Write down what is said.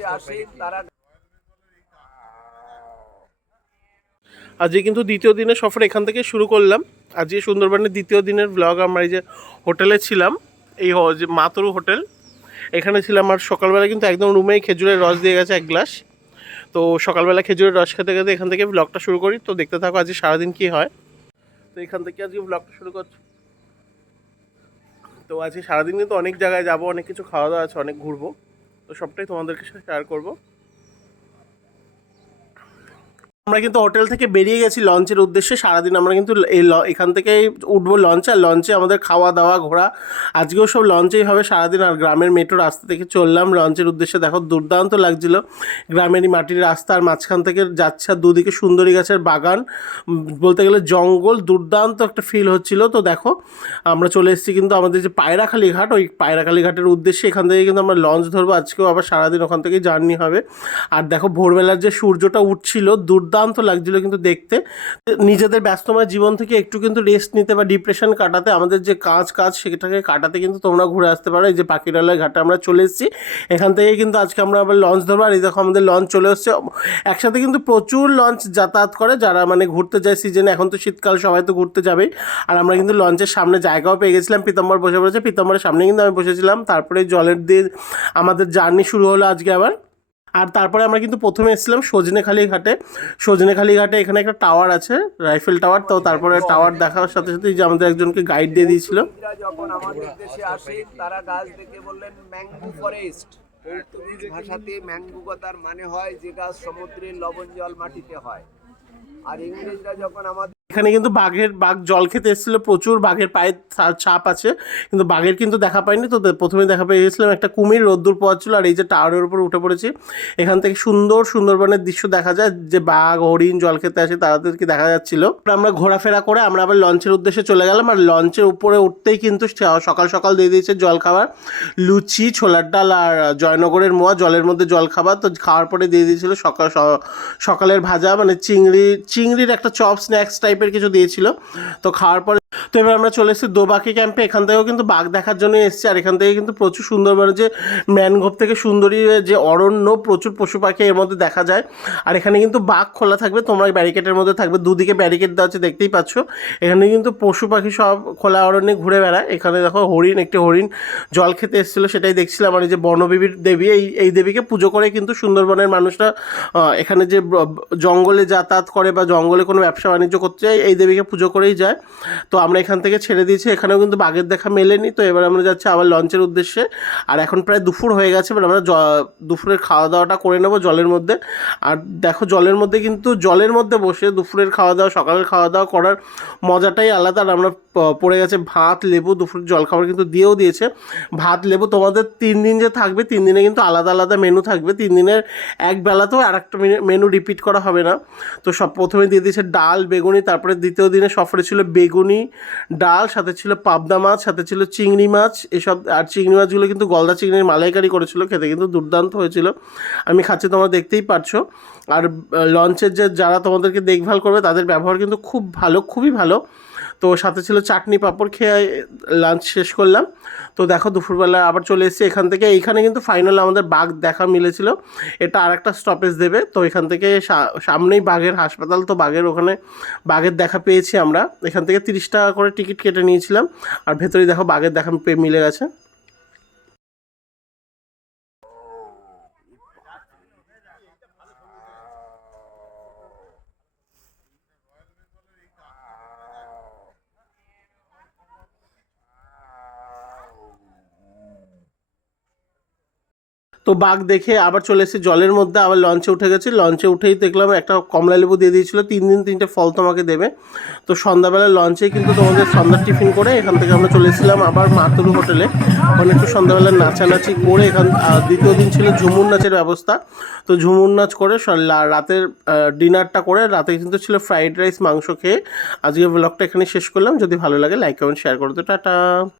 উদ্দেশ্যে আসেন তারা। আজকে কিন্তু দ্বিতীয় দিনের সফর এখান থেকে শুরু করলাম। আজকে সুন্দরবনের দ্বিতীয় দিনের ব্লগ। আমরা এই যে হোটেলে ছিলাম, এই যে মাতরু হোটেল, এখানে ছিলাম। আর সকালবেলা কিন্তু একদম রুমেই খেজুরের রস দিয়ে গেছে 1 গ্লাস। তো সকালবেলা খেজুরের রস খেতে খেতে এখান থেকে ব্লগটা শুরু করি। তো দেখতে থাকো আজকে সারাদিন কী হয়। তো এখান থেকে আজকে ব্লগটা শুরু করছি। তো আজকে সারাদিন কিন্তু অনেক জায়গায় যাবো, অনেক কিছু খাওয়া দাওয়া আছে, অনেক ঘুরবো। তো সবটাই তোমাদেরকে সাথে শেয়ার করবো। আমরা কিন্তু হোটেল থেকে বেরিয়ে গেছি লঞ্চের উদ্দেশ্যে। সারাদিন আমরা কিন্তু এখান থেকেই উঠবো লঞ্চে, আর লঞ্চে আমাদের খাওয়া দাওয়া ঘোরা আজকেও সব লঞ্চেই হবে সারাদিন। আর গ্রামের মেট্রো রাস্তা থেকে চললাম লঞ্চের উদ্দেশ্যে। দেখো দুর্দান্ত লাগছিল, গ্রামেরই মাটির রাস্তা, আর মাঝখান থেকে যাচ্ছে, আর দুদিকে সুন্দরী গাছের বাগান, বলতে গেলে জঙ্গল, দুর্দান্ত একটা ফিল হচ্ছিল। তো দেখো আমরা চলে এসেছি কিন্তু আমাদের যে পায়রাখালী ঘাট, ওই পায়রাখালী ঘাটের উদ্দেশ্যে। এখান থেকে কিন্তু আমরা লঞ্চ ধরবো আজকেও, আবার সারাদিন ওখান থেকেই জার্নি হবে। আর দেখো ভোরবেলার যে সূর্যটা উঠছিল, দুর্দান্ত লাগছিল কিন্তু দেখতে। নিজেদের ব্যস্তময় জীবন থেকে একটু কিন্তু রেস্ট নিতে বা ডিপ্রেশন কাটাতে, আমাদের যে কাজ সেটাকে কাটাতে কিন্তু তোমরা ঘুরে আসতে পারো। এই যে পাখিরালয় ঘাটে আমরা চলে এসেছি, এখান থেকে কিন্তু আজকে আমরা আবার লঞ্চ ধরবো। আর এই দেখো আমাদের লঞ্চ চলে এসছে। একসাথে কিন্তু প্রচুর লঞ্চ যাতায়াত করে, যারা মানে ঘুরতে যায় সিজনে। এখন তো শীতকাল, সবাই তো ঘুরতে যাবেই। আর আমরা কিন্তু লঞ্চের সামনে জায়গাও পেয়ে গেছিলাম, পিতাম্বর বসে পড়েছে, পিতাম্বরের সামনে কিন্তু আমি বসেছিলাম। তারপরে জলের দিয়ে আমাদের জার্নি শুরু হলো আজকে আবার। আর তারপরে আমরা কিন্তু প্রথমে এসেছিলাম সজনেখালি ঘাটে। সজনেখালি ঘাটে এখানে একটা টাওয়ার আছে, রাইফেল টাওয়ার। তো তারপরে টাওয়ার দেখার সাথে সাথেই যে আমাদের একজনকে গাইড দিয়ে দিয়েছিল। পর্তুগিজরা যখন আমাদের দেশে আসেন তারা গাছ দেখে বললেন ম্যাঙ্গো ফরেস্ট। পর্তুগিজ ভাষাতে ম্যাঙ্গো কথার মানে হয় যে গাছ সমুদ্রের লবণ জল মাটিতে হয়। আর ইংরেজরা যখন আমাদের এখানে কিন্তু বাঘ জল খেতে এসেছিলো, প্রচুর বাঘের পায়ের ছাপ আছে, কিন্তু বাঘের কিন্তু দেখা পাইনি। তো প্রথমে দেখা পেয়ে গেছিলাম একটা কুমির, রোদ্দুর পোয়াচ্ছিল। আর এই যে টাওয়ারের উপর উঠে পড়েছি, এখান থেকে সুন্দরবনের দৃশ্য দেখা যায়, যে বাঘ হরিণ জল খেতে আসে তাদেরকে দেখা যাচ্ছিল। আমরা ঘোরাফেরা করে আমরা আবার লঞ্চের উদ্দেশ্যে চলে গেলাম। আর লঞ্চের উপরে উঠতেই কিন্তু সকাল সকাল দিয়ে দিয়েছে জল খাবার, লুচি, ছোলার ডাল আর জয়নগরের মোয়া, জলের মধ্যে জল খাবার। তো খাওয়ার পরে দিয়ে দিয়েছিল সকালের ভাজা, মানে চিংড়ির একটা চপ স্ন্যাক্স টাইপের কিছু দিয়েছিল। তো খাওয়ার পরে তো এবার আমরা চলে এসেছি দোবাকি ক্যাম্পে। এখান থেকেও কিন্তু বাঘ দেখার জন্য এসেছি। আর এখান থেকে কিন্তু প্রচুর সুন্দরবনের যে ম্যানগ্রোভ থেকে সুন্দরী যে অরণ্য, প্রচুর পশু পাখি এর মধ্যে দেখা যায়। আর এখানে কিন্তু বাঘ খোলা থাকবে, তোমরা ব্যারিকেডের মধ্যে থাকবে, দুদিকে ব্যারিকেড দেওয়া আছে, দেখতেই পাচ্ছ। এখানে কিন্তু পশু পাখি সব খোলা অরণ্যে ঘুরে বেড়ায়। এখানে দেখো একটি হরিণ জল খেতে এসেছিলো, সেটাই দেখছিলাম। আর এই যে বনবিবির দেবী, এই দেবীকে পুজো করে কিন্তু সুন্দরবনের মানুষরা এখানে যে জঙ্গলে যাতায়াত করে বা জঙ্গলে কোনো ব্যবসা বাণিজ্য করতে যায়, এই দেবীকে পুজো করেই যায়। তো আমরা এখান থেকে ছেড়ে দিয়েছি, এখানেও কিন্তু বাঘের দেখা মেলেনি। তো এবার আমরা যাচ্ছি আবার লঞ্চের উদ্দেশ্যে। আর এখন প্রায় দুপুর হয়ে গেছে, এবার আমরা দুপুরের খাওয়া দাওয়াটা করে নেবো জলের মধ্যে। আর দেখো জলের মধ্যে বসে দুপুরের খাওয়া দাওয়া, সকালের খাওয়া দাওয়া করার মজাটাই আলাদা। আর আমরা পড়ে গেছে ভাত, লেবু, দুপুরের জলখাবার কিন্তু দিয়েও দিয়েছে। ভাত, লেবু, তোমাদের 3 দিন যে থাকবে, 3 দিনে কিন্তু আলাদা আলাদা মেনু থাকবে। 3 দিনের এক বেলাতেও আর একটা মেনু রিপিট করা হবে না। তো সব প্রথমে দিয়ে দিয়েছে ডাল, বেগুনি। তারপরে দ্বিতীয় দিনে সফরে ছিল বেগুনি, ডাল, সাথে ছিল পাবদা মাছ, সাথে ছিল চিংড়ি মাছ এসব। আর চিংড়ি মাছগুলো কিন্তু গলদা চিংড়ির মালাইকারি করেছিল, খেতে কিন্তু দুর্দান্ত হয়েছিল। আমি খাচ্ছি, তোমরা দেখতেই পারছো। আর লঞ্চের যারা তোমাদেরকে দেখভাল করবে তাদের ব্যবহার কিন্তু খুব ভালো, খুবই ভালো। তো সাথে ছিল চাটনি, পাঁপড়, খেয়ে লাঞ্চ শেষ করলাম। তো দেখো দুপুরবেলা আবার চলে এসেছি এখান থেকে। এইখানে কিন্তু ফাইনাল আমাদের বাঘ দেখা মিলেছিল। এটা আর একটা স্টপেজ দেবে। তো এখান থেকে সামনেই বাঘের হাসপাতাল। তো ওখানে বাঘের দেখা পেয়েছি আমরা। এখান থেকে 30 টাকা করে টিকিট কেটে নিয়েছিলাম। আর ভেতরেই দেখো বাঘের দেখা মিলে গেছে। তো বাঘ দেখে আবার চলে এসেছি জলের মধ্যে, আবার লঞ্চে উঠে গেছি। লঞ্চে উঠেই দেখলাম একটা কমলা লেবু দিয়ে দিয়েছিল, 3 দিন 3টে ফল তোমাকে দেবে। তো সন্ধ্যাবেলা লঞ্চে কিন্তু তোমাদের সন্ধ্যার টিফিন করে এখান থেকে আমরা চলে এসেছিলাম আবার মাতরু হোটেলে। ওখানে একটু সন্ধ্যাবেলা নাচানাচি করে দ্বিতীয় দিন ছিল ঝুমুর নাচের ব্যবস্থা। তো ঝুমুর নাচ করে রাতের ডিনারটা করে, রাতে কিন্তু ছিল ফ্রাইড রাইস, মাংস খেয়ে আজকে ব্লগটা এখানে শেষ করলাম। যদি ভালো লাগে লাইক কমেন্ট শেয়ার করে দিও। টাটা।